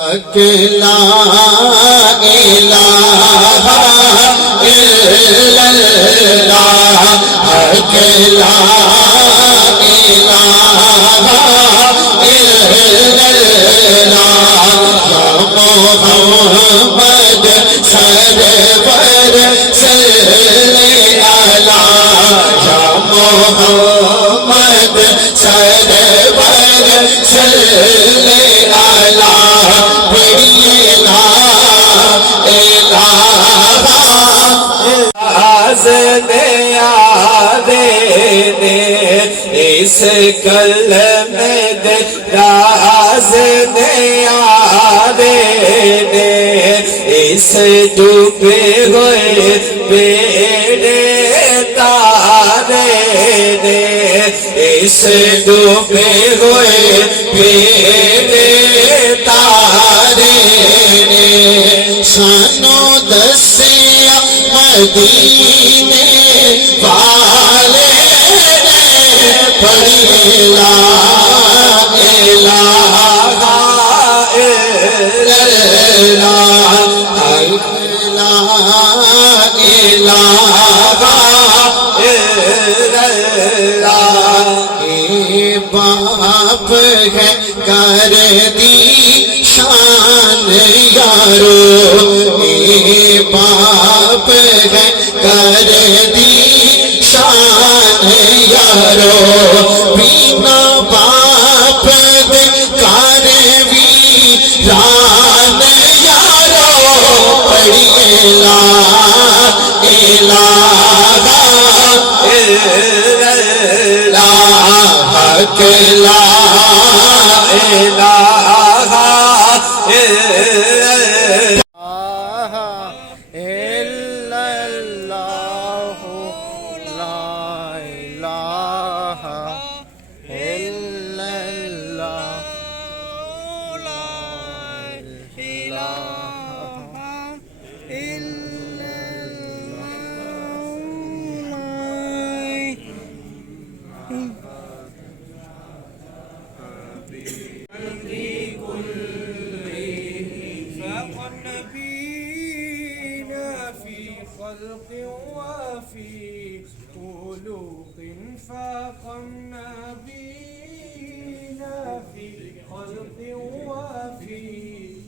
لا الہ الا اللہ حق لا الہ الا اللہ محمد سرور صلی علی یا محمد سرور صلی علی پڑھیے لا الہ اس کلمے دے راز نیارے نے اس ڈوبے ہوئے بیڑے تارے نے اس ڈوبے ہوئے بیڑے تارے نے سانو دسیا مدینے والے پڑھیے لا الہ الا اللہ لا الہ الا اللہ اے باپ ہے کر دی شان یارو اے باپ ہے کر دی شان یارو بینا باپ دے کار ویران یارو پڑھیے لا الہ الا اللہ حق لا الہ وفي خلق فاق النبيين في خلق وفي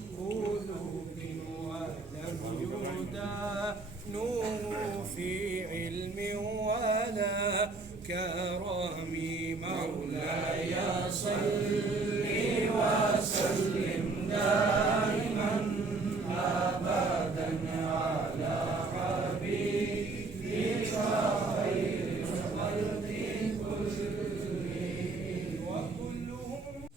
خلق ولم يدانوا في علم ولا كرم مولاي صل وسلم دائما أبدا على حبيبك خير الخلق كلهم وكلهم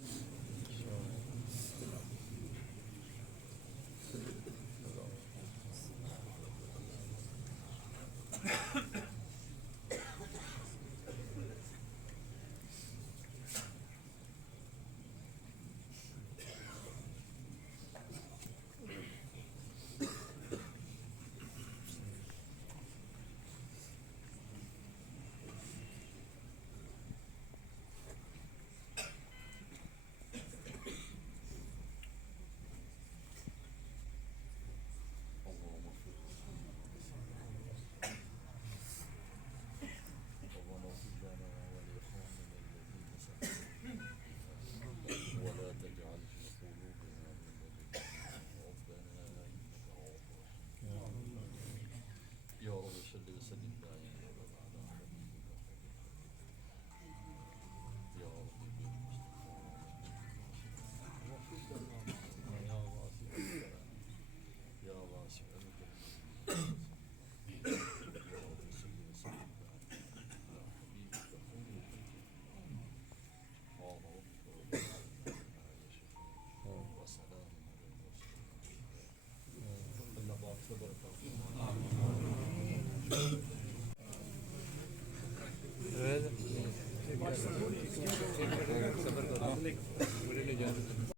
صبر کرو